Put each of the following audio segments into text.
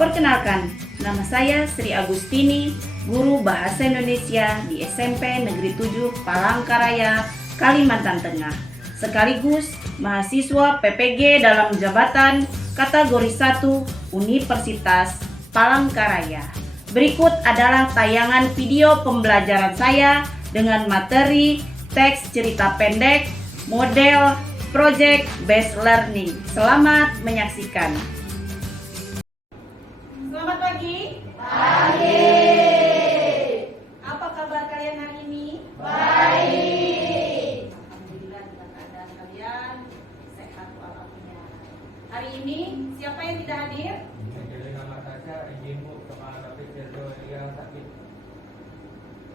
Perkenalkan, nama saya Sri Agustini, guru Bahasa Indonesia di SMP Negeri 7 Palangkaraya, Kalimantan Tengah, sekaligus mahasiswa PPG dalam jabatan kategori 1 Universitas Palangkaraya. Berikut adalah tayangan video pembelajaran saya dengan materi teks cerita pendek, model Project Based Learning. Selamat menyaksikan. Selamat pagi. Pagi. Apa kabar kalian hari ini? Baik. Alhamdulillah dengan keadaan kalian sehat walafiat. Hari ini siapa yang tidak hadir? Jadi nama saya izin Bu kepala David Serdo yang sakit.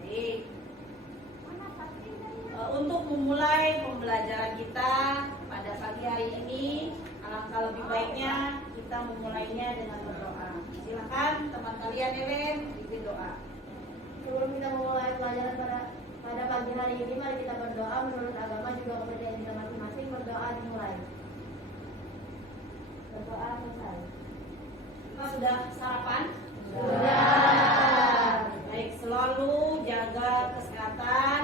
Baik. Untuk memulai pembelajaran kita pada pagi hari ini, alangkah lebih baiknya kita memulainya dengan berdoa. Silakan teman kalian Ellen, bikin doa. Sebelum kita memulai pelajaran pada pagi hari ini, mari kita berdoa menurut agama juga kepercayaan kita masing-masing. Berdoa dimulai. Berdoa selesai. Kita sudah sarapan? Sudah. Baik, selalu jaga kesehatan,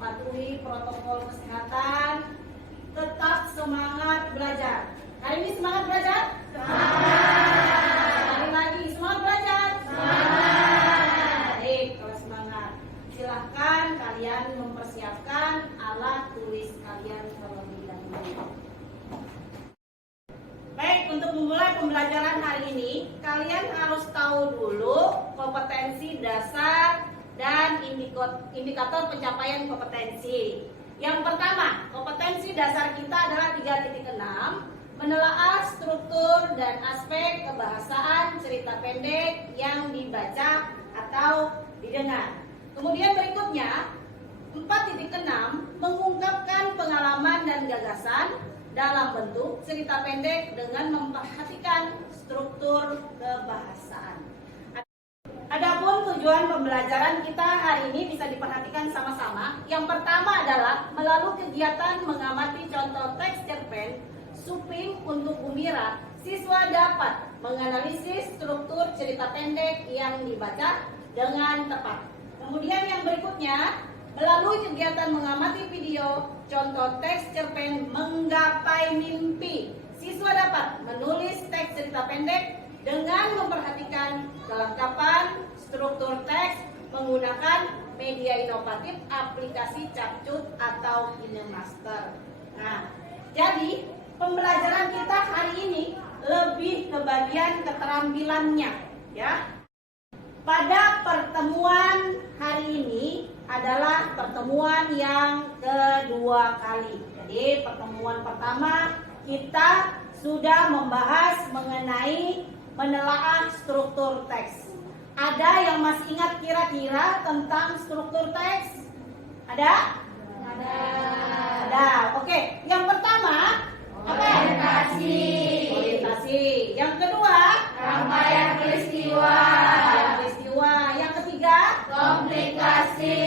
patuhi protokol kesehatan, tetap semangat belajar. Hari ini semangat belajar? Hari lagi semangat belajar? Baik, kalau semangat, silahkan kalian mempersiapkan alat tulis kalian terlebih dahulu. Baik, untuk memulai pembelajaran hari ini, kalian harus tahu dulu kompetensi dasar dan indikator pencapaian kompetensi. Yang pertama, kompetensi dasar kita adalah 3.6, menelaah struktur dan aspek kebahasaan cerita pendek yang dibaca atau didengar. Kemudian berikutnya, 4.6, mengungkapkan pengalaman dan gagasan dalam bentuk cerita pendek dengan memperhatikan struktur kebahasaan. Adapun tujuan pembelajaran kita hari ini bisa diperhatikan sama-sama. Yang pertama adalah melalui kegiatan mengamati contoh teks cerpen Suping untuk Umira, siswa dapat menganalisis struktur cerita pendek yang dibaca dengan tepat. Kemudian yang berikutnya, melalui kegiatan mengamati video contoh teks cerpen Menggapai Mimpi, siswa dapat menulis teks cerita pendek dengan memperhatikan kelengkapan struktur teks menggunakan media inovatif aplikasi Capcut atau KineMaster. Nah, jadi pembelajaran kita hari ini lebih ke bagian keterampilannya, ya. Pada pertemuan hari ini adalah pertemuan yang kedua kali. Jadi pertemuan pertama kita sudah membahas mengenai menelaah struktur teks. Ada yang masih ingat kira-kira tentang struktur teks? Ada? Ada. Oke. Yang pertama apa? Orientasi. Yang kedua, Rangkaian peristiwa. Yang ketiga, Komplikasi.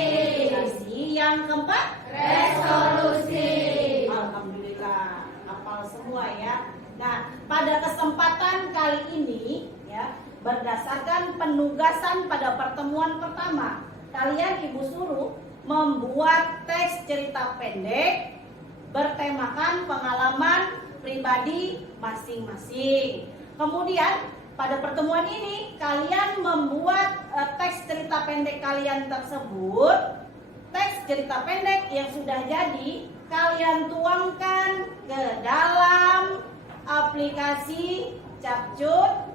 Yang keempat, Resolusi. Alhamdulillah, hafal semua ya. Nah, pada kesempatan kali ini ya, berdasarkan penugasan pada pertemuan pertama, kalian Ibu suruh membuat teks cerita pendek bertemakan pengalaman pribadi masing-masing. Kemudian pada pertemuan ini kalian membuat teks cerita pendek kalian tersebut, teks cerita pendek yang sudah jadi kalian tuangkan ke dalam aplikasi Capcut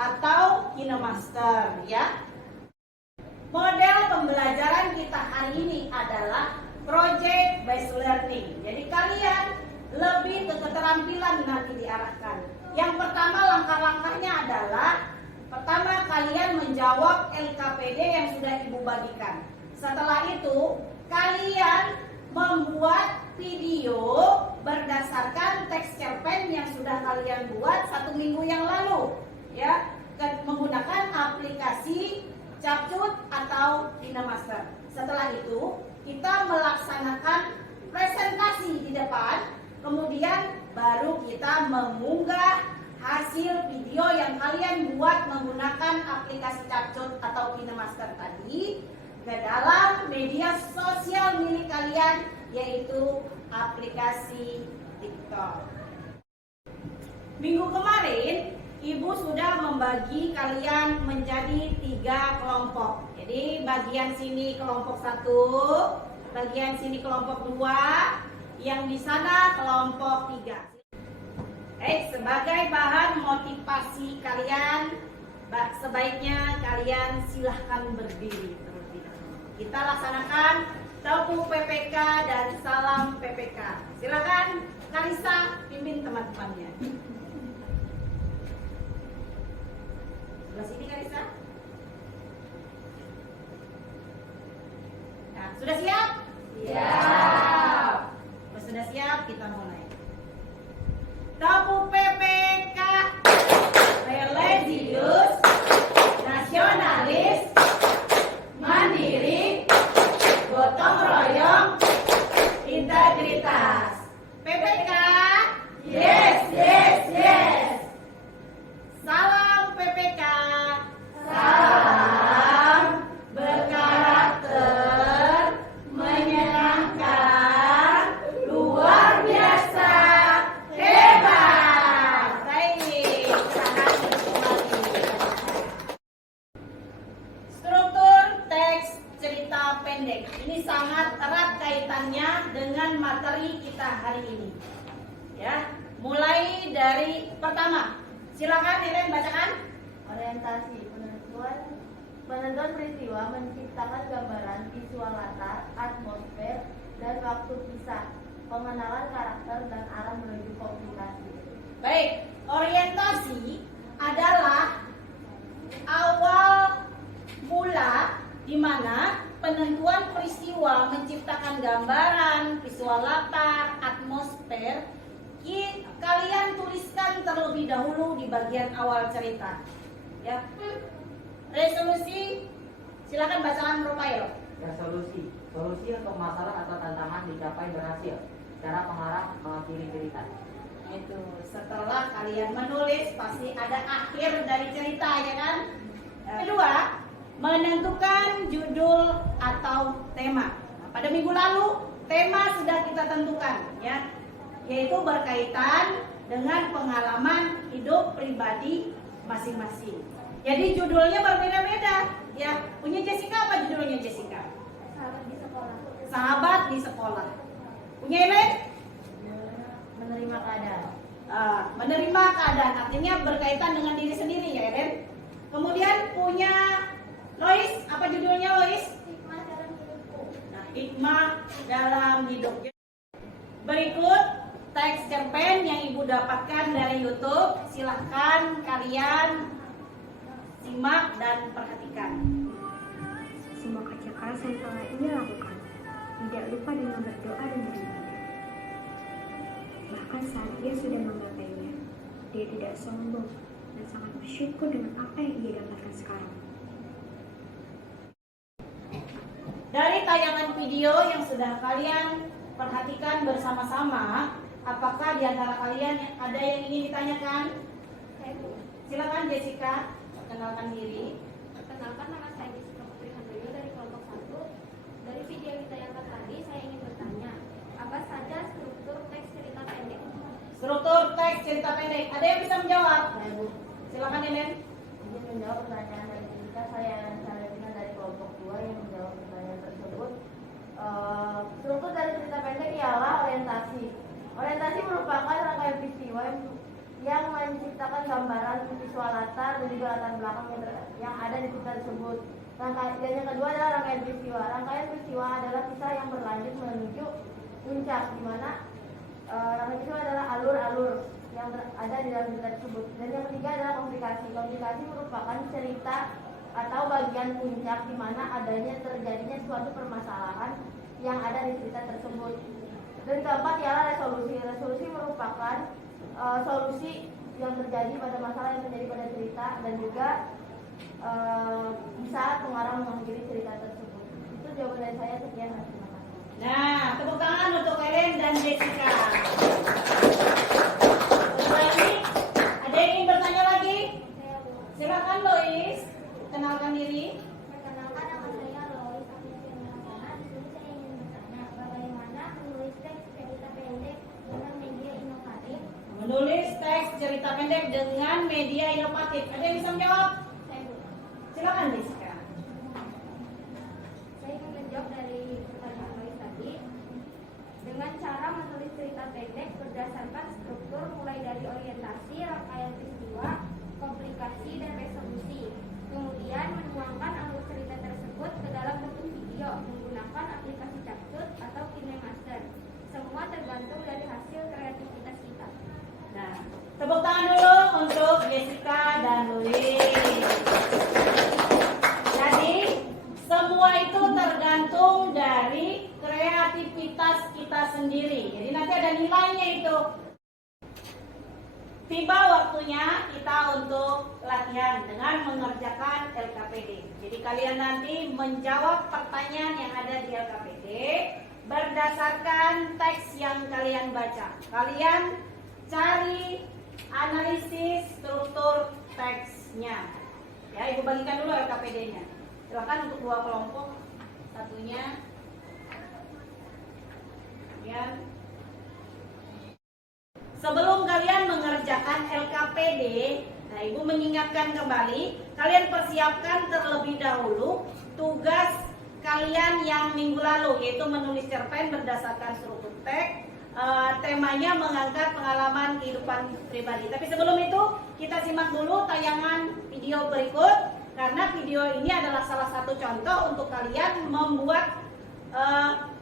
atau KineMaster, ya. Model pembelajaran kita hari ini adalah Project Based Learning. Jadi kalian lebih ke keterampilan nanti diarahkan. Yang pertama langkah-langkahnya adalah pertama kalian menjawab LKPD yang sudah Ibu bagikan. Setelah itu kalian membuat video berdasarkan teks cerpen yang sudah kalian buat 1 minggu yang lalu, ya, menggunakan aplikasi Capcut atau KineMaster. Setelah itu kita melaksanakan presentasi di depan, kemudian baru kita mengunggah hasil video yang kalian buat menggunakan aplikasi CapCut atau KineMaster tadi ke dalam media sosial milik kalian, yaitu aplikasi TikTok. Minggu kemarin Ibu sudah membagi kalian menjadi 3 kelompok. Jadi bagian sini kelompok 1, bagian sini kelompok 2, yang di sana kelompok 3. Sebagai bahan motivasi kalian, sebaiknya kalian silahkan berdiri terlebih dahulu. Kita laksanakan Tepu PPK dan Salam PPK. Silakan Karisa pimpin teman-temannya. Sebelah sini Karisa. Nah, sudah siap? Siap. Kalau sudah siap, kita mulai. Tepu PPK, religius, nasionalis, mandiri, gotong royong, integritas. PPK, yes, yes, yes. Salam PPK, salam berkarakter, menyenangkan, luar biasa, hebat. Baik, sangat kembali. Struktur teks cerita pendek ini sangat erat kaitannya dengan materi kita hari ini. Ya, mulai dari pertama. Silakan Ellen bacakan. Orientasi penentuan peristiwa menciptakan gambaran visual latar, atmosfer, dan waktu kisah, pengenalan karakter dan arah menuju komplikasi. Baik, orientasi adalah awal mula di mana penentuan peristiwa menciptakan gambaran, visual latar, atmosfer. Kalian tuliskan terlebih dahulu di bagian awal cerita. Ya. Resolusi, silakan bacakan Romail. Resolusi, solusi untuk masalah atau tantangan dicapai berhasil. Cara pengarah mengakhiri cerita. Itu setelah kalian menulis pasti ada akhir dari cerita, ya kan? Kedua, menentukan judul atau tema. Nah, pada minggu lalu tema sudah kita tentukan, ya, yaitu berkaitan dengan pengalaman hidup pribadi masing-masing. Jadi judulnya berbeda-beda, ya. Punya Jessica apa judulnya Jessica? Sahabat di sekolah. Sahabat di sekolah. Punya Ellen? Menerima keadaan. Menerima keadaan, artinya berkaitan dengan diri sendiri, ya Ellen. Kemudian punya Lois, apa judulnya Lois? Hikmah dalam hidupku. Nah, hikmah dalam hidup. Berikut teks cerpen yang Ibu dapatkan dari YouTube. Silahkan kalian simak dan perhatikan. Semua kerja keras yang telah ia lakukan, tidak lupa dengan berdoa dan beribadah. Bahkan saat ia sudah menggapainya, dia tidak sombong dan sangat bersyukur dengan apa yang ia dapatkan sekarang. Dari tayangan video yang sudah kalian perhatikan bersama-sama, apakah di antara kalian ada yang ingin ditanyakan? Silakan Jessica, perkenalkan diri. Perkenalkan, nama saya Jessica Putri Handoyo dari kelompok 1. Dari video yang ditayangkan tadi, saya ingin bertanya, apa saja struktur teks cerita pendek? Struktur teks cerita pendek. Ada yang bisa menjawab? Silakan Ellen. Izin menjawab pertanyaan dari Jessica. Saya Salina dari kelompok 2 yang menjawab pertanyaan tersebut. Struktur dari cerita pendek ialah orientasi. Orientasi merupakan rangkaian peristiwa yang menciptakan gambaran visual latar dan juga latar belakang yang ada di cerita tersebut. Dan yang kedua adalah rangkaian peristiwa. Rangkaian peristiwa adalah kisah yang berlanjut menuju puncak, di mana rangkaian peristiwa adalah alur-alur yang ada di dalam cerita tersebut. Dan yang ketiga adalah komplikasi. Komplikasi merupakan cerita atau bagian puncak di mana adanya terjadinya suatu permasalahan yang ada di cerita tersebut. Dan keempat ialah resolusi. Resolusi merupakan solusi yang terjadi pada masalah yang terjadi pada cerita dan juga bisa pengarang mengakhiri cerita tersebut. Itu jawaban dari saya. Sekian, terima kasih. Nah, tepuk tangan untuk Ellen dan Jessica. Setelah ini, ada yang cerita pendek dengan media inovatif. Ada yang bisa menjawab? Saya Bu. Silakan Jessica. Saya ingin menjawab dari pertanyaan Lois tadi. Dengan cara menulis cerita pendek berdasarkan struktur mulai dari orientasi, rangkaian peristiwa, komplikasi, dan resolusi. Kemudian menuangkan alur cerita tersebut ke dalam bentuk video menggunakan aplikasi Capcut atau KineMaster. Semua tergantung dari hasil kreativitas kita. Nah, tepuk tangan dulu untuk Jessica dan Louis. Jadi, semua itu tergantung dari kreativitas kita sendiri. Jadi nanti ada nilainya itu. Tiba waktunya kita untuk latihan dengan mengerjakan LKPD. Jadi kalian nanti menjawab pertanyaan yang ada di LKPD berdasarkan teks yang kalian baca. Kalian cari analisis struktur teksnya. Ya, Ibu bagikan dulu LKPD-nya. Silakan untuk 2 kelompok. Satunya ya. Sebelum kalian mengerjakan LKPD, nah Ibu mengingatkan kembali, kalian persiapkan terlebih dahulu tugas kalian yang minggu lalu, yaitu menulis cerpen berdasarkan struktur teks. Temanya mengangkat pengalaman kehidupan pribadi. Tapi sebelum itu, kita simak dulu tayangan video berikut, karena video ini adalah salah satu contoh untuk kalian membuat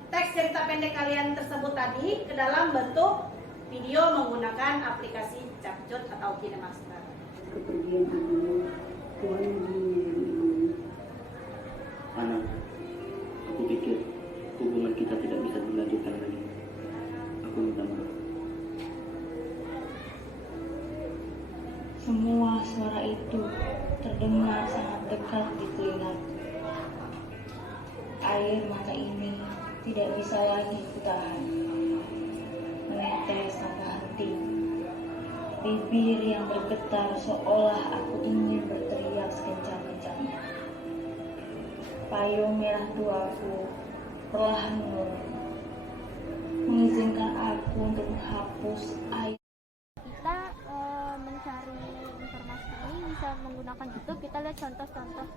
teks cerita pendek kalian tersebut tadi ke dalam bentuk video menggunakan aplikasi Capcut atau KineMaster. Kepergian ibu, Tuhan mengirim anak. Aku pikir hubungan kita tidak bisa dilanjutkan lagi. Aku minta maaf. Semua suara itu terdengar sangat dekat di telingaku. Air mata ini tidak bisa lagi kutahan, menetes tanpa henti. Bibir yang bergetar seolah aku ingin berteriak sekencang-kencangnya. Payung merah tuaku perlahan menurun, mengizinkan aku untuk menghapus air. Kita mencari informasi ini bisa menggunakan YouTube. Kita lihat contoh-contoh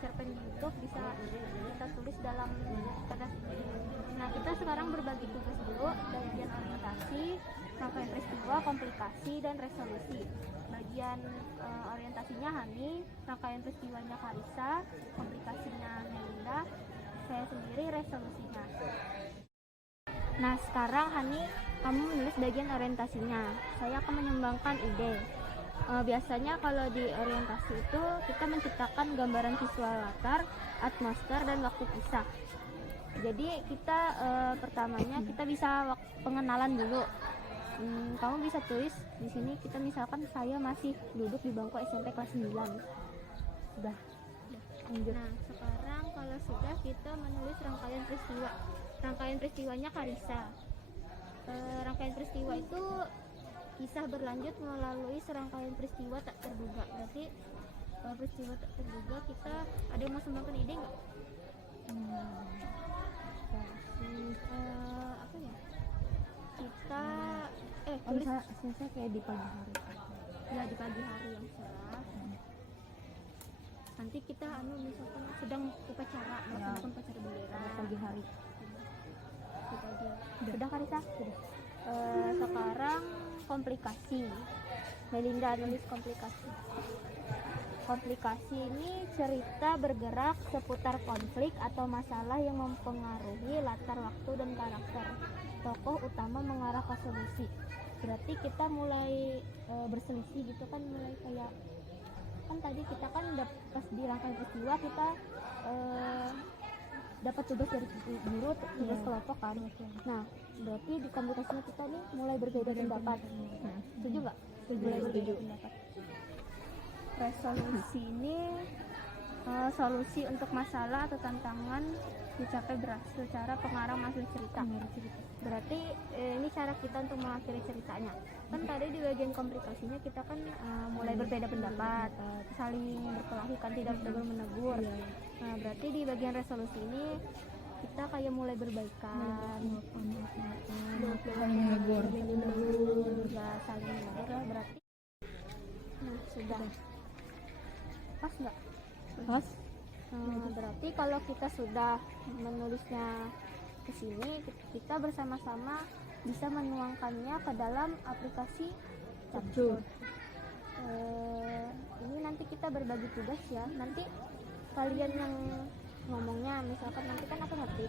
cerpen di YouTube, bisa kita tulis dalam kertas ini. Nah, kita sekarang berbagi tugas dulu, bagian orientasi, rangkaian peristiwa, komplikasi, dan resolusi. Bagian orientasinya Hani, rangkaian peristiwanya Karisa, komplikasinya Melinda, saya sendiri resolusinya. Nah, sekarang Hani, kamu menulis bagian orientasinya. Saya akan menyumbangkan ide. Biasanya kalau di orientasi itu kita menciptakan gambaran visual latar, atmosfer, dan waktu kisah. Jadi kita pertamanya kita bisa pengenalan dulu. Kamu bisa tulis di sini, kita misalkan saya masih duduk di bangku SMP kelas 9. Sudah. Lanjut. Nah, sekarang kalau sudah, kita menulis rangkaian peristiwa. Rangkaian peristiwanya Karisa. Rangkaian peristiwa itu kisah berlanjut melalui serangkaian peristiwa tak terduga. Berarti peristiwa tak terduga, kita ada yang mau sumbangkan ide nggak? Apa ya? Kita tulis selesai kayak di pagi hari. Ya, di pagi hari yang cerah. Nanti kita misalkan sedang upacara, melaksanakan upacara bendera pagi hari. Sudah Karisa? Sudah. Sekarang komplikasi. Melinda nulis komplikasi. Komplikasi ini cerita bergerak seputar konflik atau masalah yang mempengaruhi latar waktu dan karakter. Tokoh utama mengarah ke solusi. Berarti kita mulai berselisih gitu kan, mulai kayak kan tadi kita kan pas di rangkaian peristiwa kita dapat tugas dari guru, tugas kelompok kan. Nah, berarti di komplikasinya kita nih mulai berbeda pendapat. Setuju nggak? Mulai berbeda pendapat. Resolusi ini solusi untuk masalah atau tantangan dicapai berhasil cara pengarang mengakhiri cerita. Berarti ini cara kita untuk mengakhiri ceritanya. Kan tadi di bagian komplikasinya kita kan mulai berbeda pendapat, saling berkelahi kan, tidak tegur menegur. Nah, berarti di bagian resolusi ini kita kayak mulai berbaikan, saling menegur, ya saling menegur. Berarti Udah. Pas nggak? Pas. Berarti kalau kita sudah menulisnya ke sini, kita bersama-sama bisa menuangkannya ke dalam aplikasi Capcut. Ini nanti kita berbagi tugas ya. Nanti kalian yang ngomongnya, misalkan nanti kan aku ngerti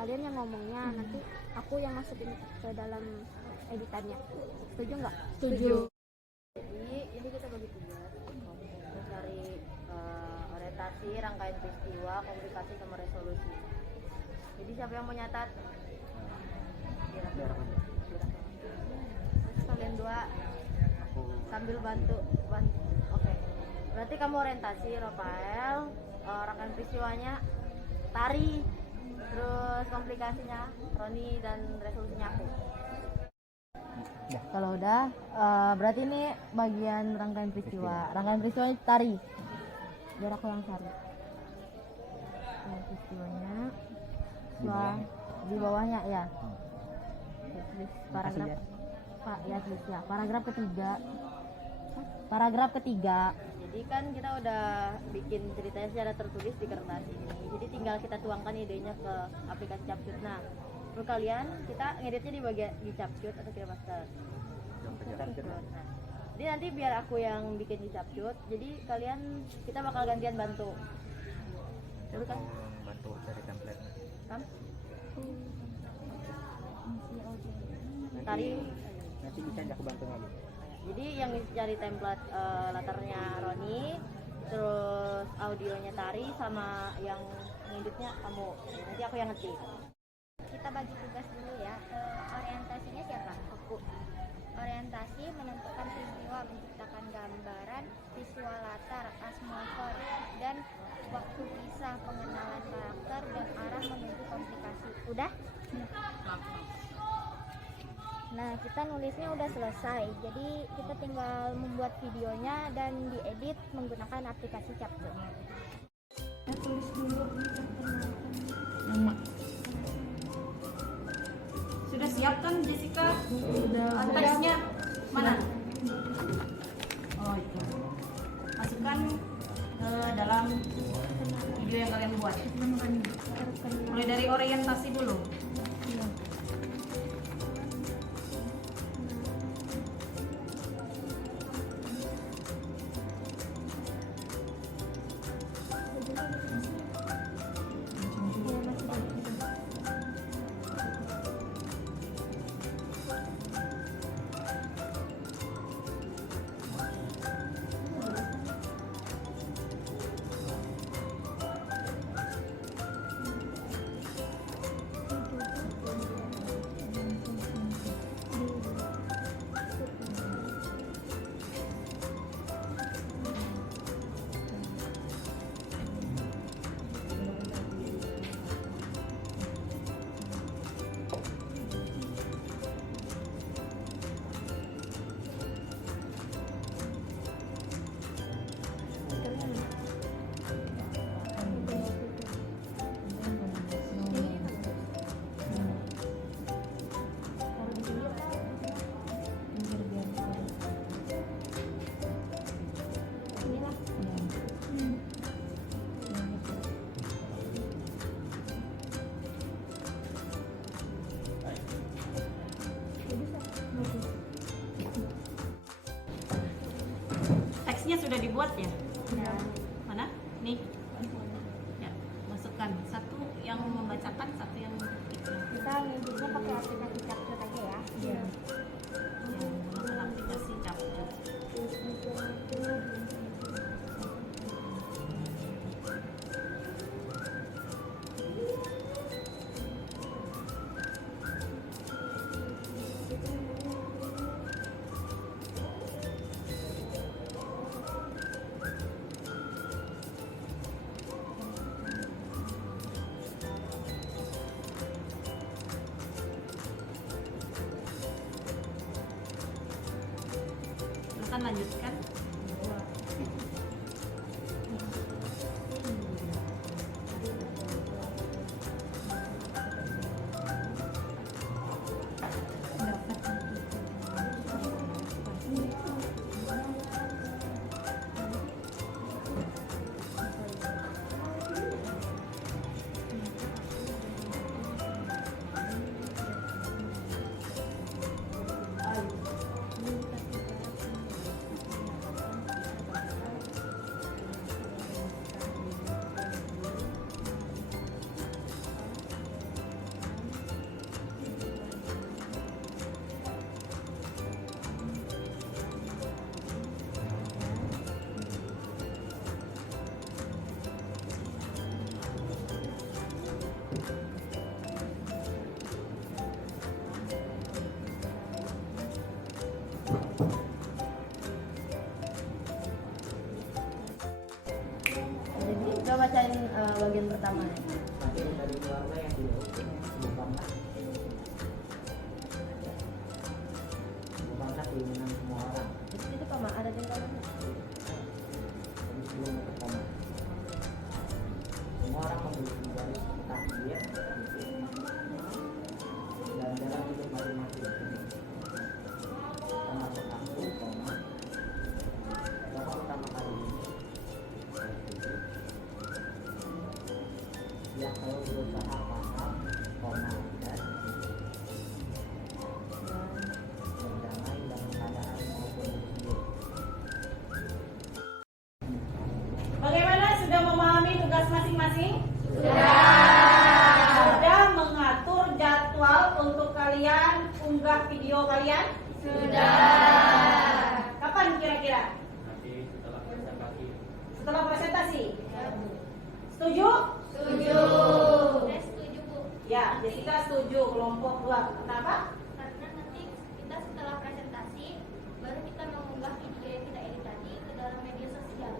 kalian yang ngomongnya, nanti aku yang masukin ke dalam editannya. Setuju nggak? Setuju. Jadi ini kita bagi tugas mencari orientasi, rangkaian peristiwa, komunikasi sama resolusi. Jadi siapa yang mau nyatat? Terus kalian dua sambil bantu. Oke. Berarti kamu orientasi, Rafael, rangkaian peristiwanya Tari, terus komplikasinya Roni, dan resolusinya aku. Kalau udah, berarti ini bagian rangkaian peristiwa. Rangkaian peristiwanya Tari. Biar aku yang cari. Rangkaian peristiwanya. Di bawahnya ya. Tulis paragraf. Pak, ya tulis ya. Paragraf ketiga. Jadi kan kita udah bikin ceritanya secara tertulis di kertas ini. Jadi tinggal kita tuangkan idenya ke aplikasi Capcut. Nah, untuk kalian kita ngeditnya di bagian di Capcut atau KineMaster. Nah, jadi nanti biar aku yang bikin di Capcut. Jadi kalian kita bakal gantian bantu. Dulu kan? Bantu cari template. Kan? Tari. Nanti bisa aku bantu lagi. Jadi yang cari template latarnya Roni, terus audionya Tari, sama yang ngeditnya kamu. Nanti aku yang ngetik. Kita bagi tugas dulu ya. Orientasinya siapa? Aku. Orientasi menentukan peristiwa, menciptakan gambaran, visual latar, atmosfer, dan waktu kisah, pengenalan karakter, dan arah menuju komplikasi. Udah? Nah, kita nulisnya udah selesai. Jadi kita tinggal membuat videonya dan diedit menggunakan aplikasi Capcut. Kita tulis dulu Nama. Sudah siap kan Jessica? Udah. Teksnya mana? Oh itu. Masukkan ke dalam video yang kalian buat. Mulai dari orientasi dulu. Teksnya sudah dibuat ya? Mana? Nih. Ya, masukkan. Satu yang membacakan, satu yang Kita ngeditnya pakai aplikasi Capcut aja ya. Iya. Menggunakan aplikasi Capcut. Silakan lanjutkan. Coba bacain bagian pertama. Hasil dari keluarga yang tidak utuh, ibu bangsa. Ibu bangsa keinginan semua orang. Itu apa mak? Ada jenggotan? Jadi sebelum pertama, semua orang memiliki garis takdir dan jalan hidup masing-masing. Termasuk aku, bapak pertama kali ini yang saya berusaha paham, dan berdamai dalam keadaan maupun sendiri. Bagaimana, sudah memahami tugas masing-masing? Sudah mengatur jadwal untuk kalian unggah video kalian? Kapan kira-kira? Nanti setelah presentasi. Setelah presentasi? Setuju? Saya setuju Bu. Ya, Jessica setuju. Kelompok 2. Kenapa? Karena nanti kita setelah presentasi baru kita mengunggah video yang kita edit tadi ke dalam media sosial.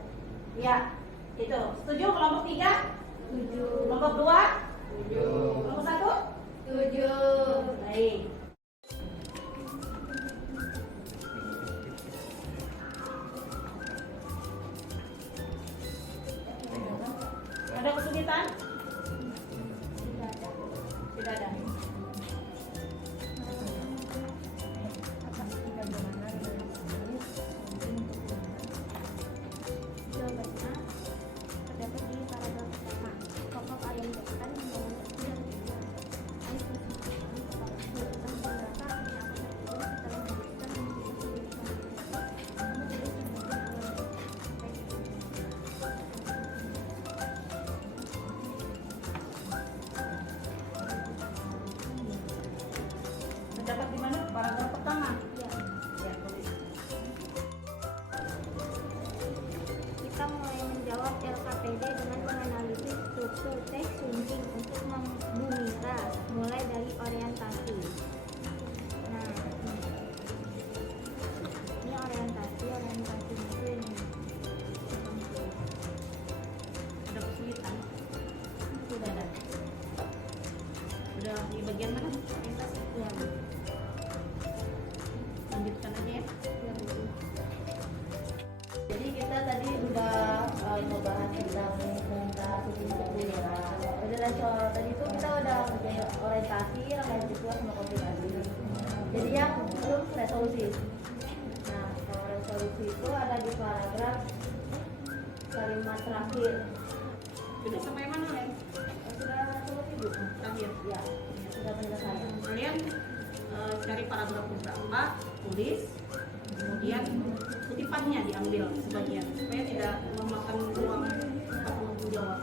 Ya, itu. Setuju kelompok 3? Setuju. Kelompok 2? Setuju. Kelompok 1? Setuju. Baik. Ada kesulitan? Tidak ada. Jawabannya terdapat di paragraf pertama. Pokok ayat bukan membangun dan tujuan. Ayat tentang kepala tentang beberapa ayat setelah menjelaskan Terdapat di mana? Paragraf pertama. ya. Ya, tulis. Kita mulai menjawab LKPD dengan menganalisis struktur teks sunting untuk membumira mulai dari orientasi. Nah, ini orientasi itu ini. Ada kesulitan? Sudah ada. Sudah di bagian mana? Orientasi. Ya, Bu. Lanjutkan aja ya. Ya, Bu. Jadi kita tadi udah ngebahas tentang orientasi ya. Udah soal tadi itu kita udah ngerjain orientasi, rangkaian siswa sama komunikasi. Jadi yang belum resolusi. Nah, kalau resolusi itu ada di paragraf kalimat terakhir. Sudah sampai mana, Len? Sudah resolusi Bu? Terakhir. Ya, sudah penyelesaian. Kalian cari paragraf beberapa, tulis, kemudian kutipannya diambil sebagian supaya tidak memakan ruang waktu jawab.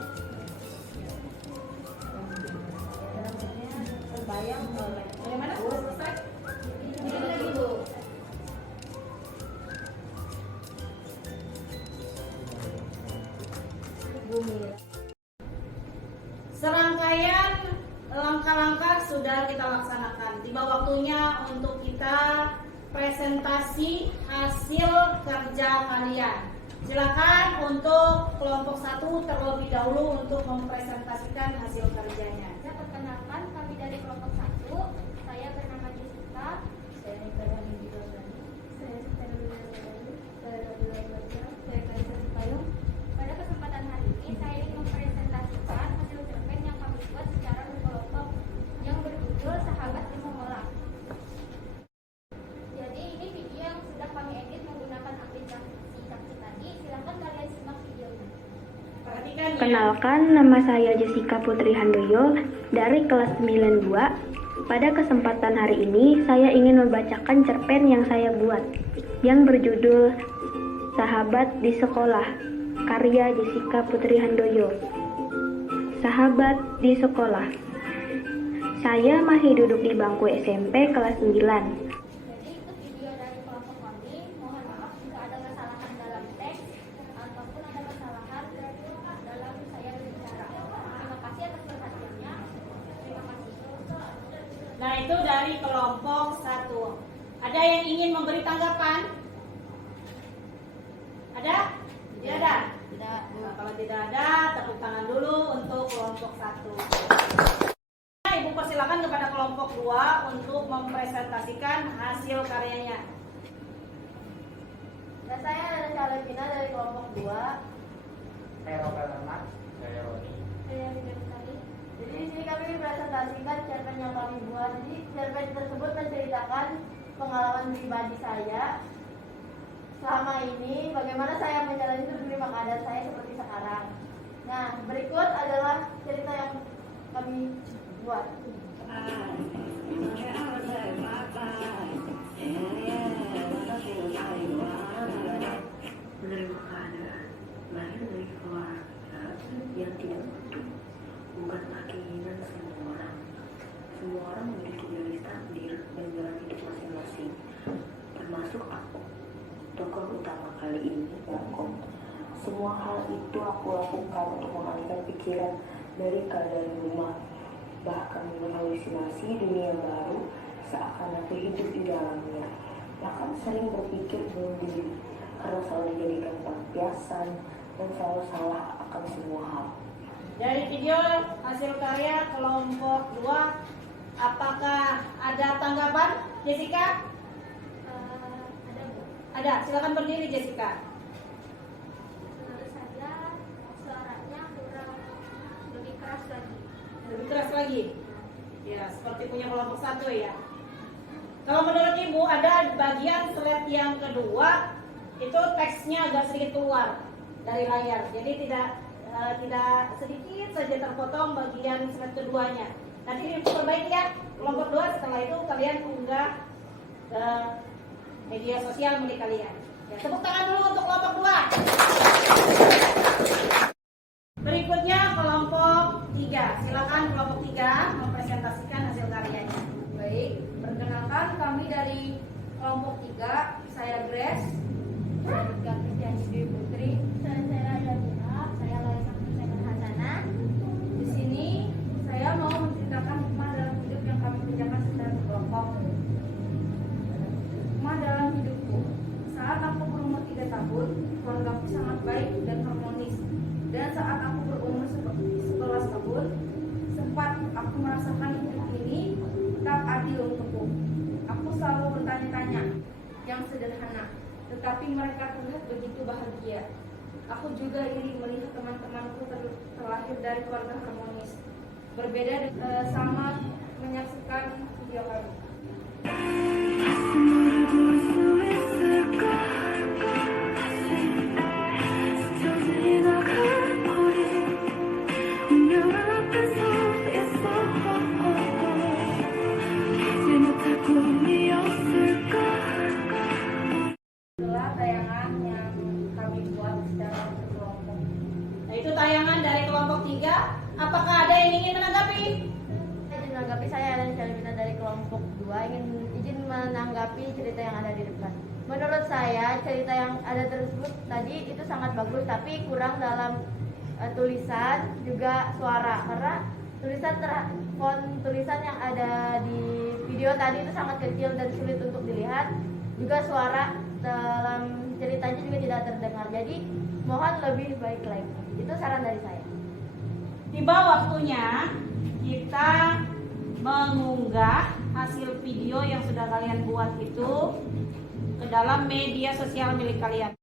Terbayang Bagaimana? Selesai? ini lagi Bu. Bumi. Serangkaian langkah-langkah sudah kita laksanakan. Tiba waktunya untuk kita presentasi hasil kerja kalian. Silakan untuk kelompok 1 terlebih dahulu untuk mempresentasikan hasil kerjanya. Saya perkenalkan, kami dari kelompok 1. Saya bernama Jessica. Saya Nikola Nidito Sani. Saya Nabila Belajar. Saya Kaisa Payung. Pada kesempatan hari ini saya ingin mempresentasikan hasil cerpen yang kami buat secara berkelompok yang berjudul Sahabat di Sekolah. Jadi ini video yang sudah kami edit menggunakan aplikasi Capcut tadi. Silakan kalian simak videonya. Perhatikan ya. Kenalkan, nama saya Jessica Putri Handoyo dari kelas 92. Pada kesempatan hari ini, saya ingin membacakan cerpen yang saya buat, yang berjudul Sahabat di Sekolah, karya Jessica Putri Handoyo. Sahabat di sekolah. Saya masih duduk di bangku SMP kelas 9. Jadi itu video dari kelompok kami. Mohon maaf jika ada kesalahan dalam teks ataupun ada kesalahan dalam saya berbicara. Terima kasih atas perhatiannya. Terima kasih. Nah, itu dari kelompok 1. Ada yang ingin memberi tanggapan? Ada? Tidak ada? Tidak. Nah, kalau tidak ada, tepuk Ibu persilakan kepada kelompok 2 untuk mempresentasikan hasil karyanya. Nah, saya adalah Salevina dari kelompok 2. Saya Robert Ahmad. Saya Roni. Saya Bidang Sekali. Jadi di sini kami mempresentasikan cerpen yang kami buat. Jadi cerpen tersebut menceritakan pengalaman pribadi saya selama ini, bagaimana saya menjalani hidup di rumah keadaan saya seperti sekarang. Nah, berikut adalah cerita yang kami buat. Menerima keadaan lahir dari keluarga yang tidak utuh, bukanlah keinginan semua orang. Semua orang memiliki garis takdir dan jalan hidup masing-masing, termasuk aku. Tokoh utama kali ini aku. Semua hal itu aku lakukan untuk mengalihkan pikiran dari keadaan rumah, bahkan menghalusinasi dunia baru seakan aku hidup di dalamnya. Bahkan sering berpikir bunuh diri karena selalu dijadikan pelampiasan dan selalu salah akan semua hal. Dari video hasil karya kelompok 2, apakah ada tanggapan, Jessica? Ada Bu. Ada, silakan berdiri Jessica. Menurut saya suaranya kurang lebih keras lagi. Lebih keras lagi. Ya, seperti punya kelompok 1 ya. Kalau menurut Ibu ada bagian slide yang kedua itu teksnya agak sedikit keluar dari layar. Jadi tidak sedikit saja terpotong bagian slide keduanya. Nanti diperbaiki ya kelompok 2, setelah itu kalian unggah ke media sosial milik kalian. Ya, tepuk tangan dulu untuk kelompok 2. Berikutnya kelompok 3. Silakan kelompok 3 mempresentasikan hasil karyanya. Baik, perkenalkan kami dari kelompok 3. Saya Grace. Saya Kristiani Dewi Putri. Saya Adina, saya Laisa Musaiman Hasana. Di sini saya mau menceritakan hikmah dalam hidup yang kami kerjakan secara berkelompok. Hikmah dalam hidupku. Saat aku berumur 3 tahun, keluargaku sangat baik dan harmonis. Dan saat aku berumur 11 tahun, sempat aku merasakan hidup ini tak adil untukku. Aku selalu bertanya-tanya yang sederhana, tetapi mereka terlihat begitu bahagia. Aku juga iri melihat teman-temanku terlahir dari keluarga harmonis. Berbeda sama menyaksikan video kami. Adalah tayangan yang kami buat secara berkelompok. Nah, itu tayangan dari kelompok 3. Apakah ada yang ingin menanggapi? Izin menanggapi, saya Ellen Shalvina dari kelompok 2 izin menanggapi cerita yang ada di depan. Menurut saya cerita yang ada tersebut tadi itu sangat bagus, tapi kurang dalam tulisan juga suara, karena font tulisan yang ada di video tadi itu sangat kecil dan sulit untuk dilihat. Juga suara dalam ceritanya juga tidak terdengar. Jadi mohon lebih baik lagi. Itu saran dari saya. Tiba waktunya kita mengunggah hasil video yang sudah kalian buat itu ke dalam media sosial milik kalian.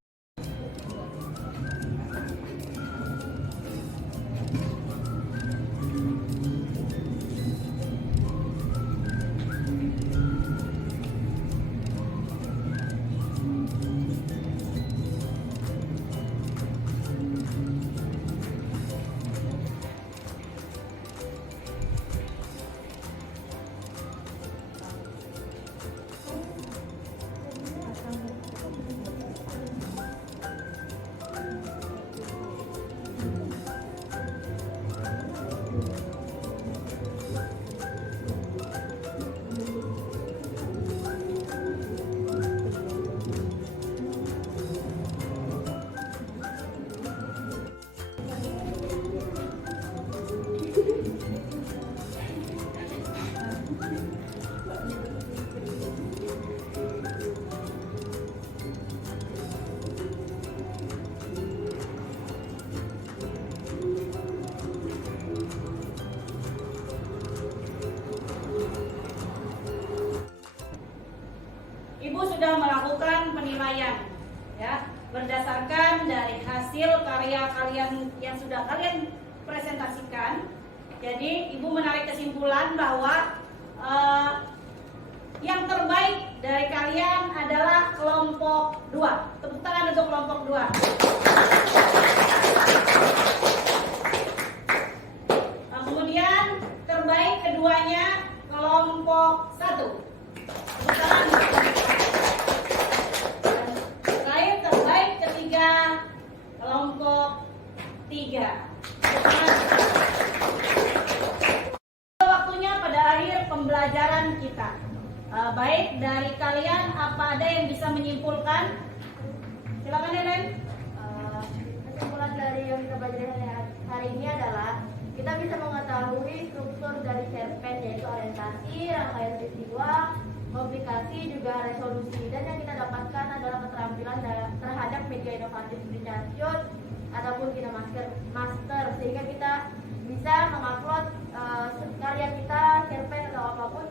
penilaian ya, berdasarkan dari hasil karya kalian yang sudah kalian presentasikan. Jadi Ibu menarik kesimpulan bahwa yang terbaik dari kalian adalah kelompok 2. Tepuk tangan untuk kelompok 2. Kemudian terbaik keduanya kelompok 1. Tepuk tangan. Dan terbaik ketiga kelompok 3. Tepuk tangan. Waktunya pada akhir pembelajaran kita. Baik dari kalian, apa ada yang bisa menyimpulkan? Silakan Helen. Kesimpulan dari yang kita pelajari hari ini adalah kita bisa mengetahui struktur dari cerpen, yaitu orientasi, rangkaian peristiwa, komplikasi, juga resolusi. Dan yang kita dapatkan adalah keterampilan terhadap media inovatif seperti Chartshot ataupun KineMaster, sehingga kita bisa mengupload karya kita, cerpen atau apapun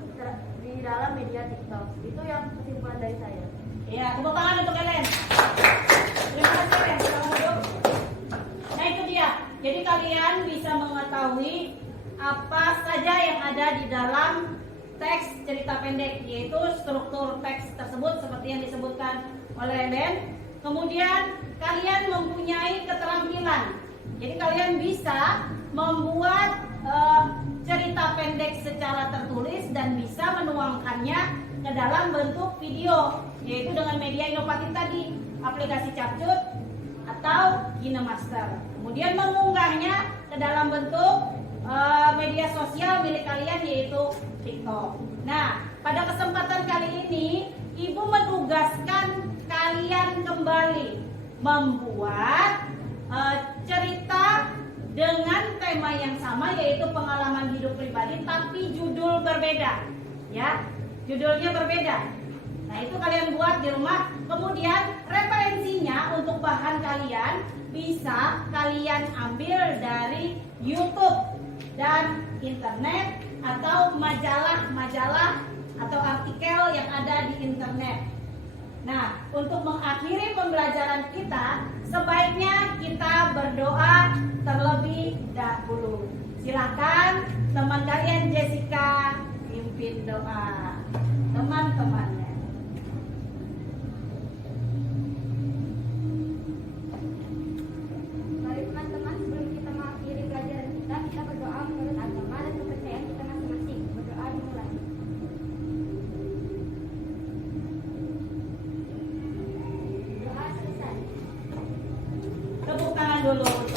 di dalam media TikTok. Itu yang kesimpulan dari saya. Ya, tepuk tangan untuk Helen. Terima kasih Helen. Selamat duduk. Nah itu dia. Jadi kalian bisa mengetahui apa saja yang ada di dalam teks cerita pendek, yaitu struktur teks tersebut seperti yang disebutkan oleh Helen. Kemudian kalian mempunyai keterampilan. Jadi kalian bisa membuat cerita pendek secara tertulis dan bisa menuangkannya ke dalam bentuk video, yaitu dengan media inovatif tadi, aplikasi Chartshot atau KineMaster. Kemudian mengunggahnya ke dalam bentuk media sosial milik kalian, yaitu TikTok. Nah, pada kesempatan kali ini Ibu menugaskan kalian kembali membuat cerita dengan tema yang sama, yaitu pengalaman hidup pribadi, tapi judul berbeda, ya, judulnya berbeda. Nah itu kalian buat di rumah. Kemudian referensinya untuk bahan kalian bisa kalian ambil dari YouTube dan internet atau majalah-majalah atau artikel yang ada di internet. Nah, untuk mengakhiri pembelajaran kita, sebaiknya kita berdoa terlebih dahulu. Silakan teman kalian Jessica pimpin doa teman-temannya. Mari teman-teman, sebelum kita mengakhiri pelajaran kita berdoa menurut agama dan kepercayaan kita masing-masing. Berdoa dimulai. Tepuk tangan dulu.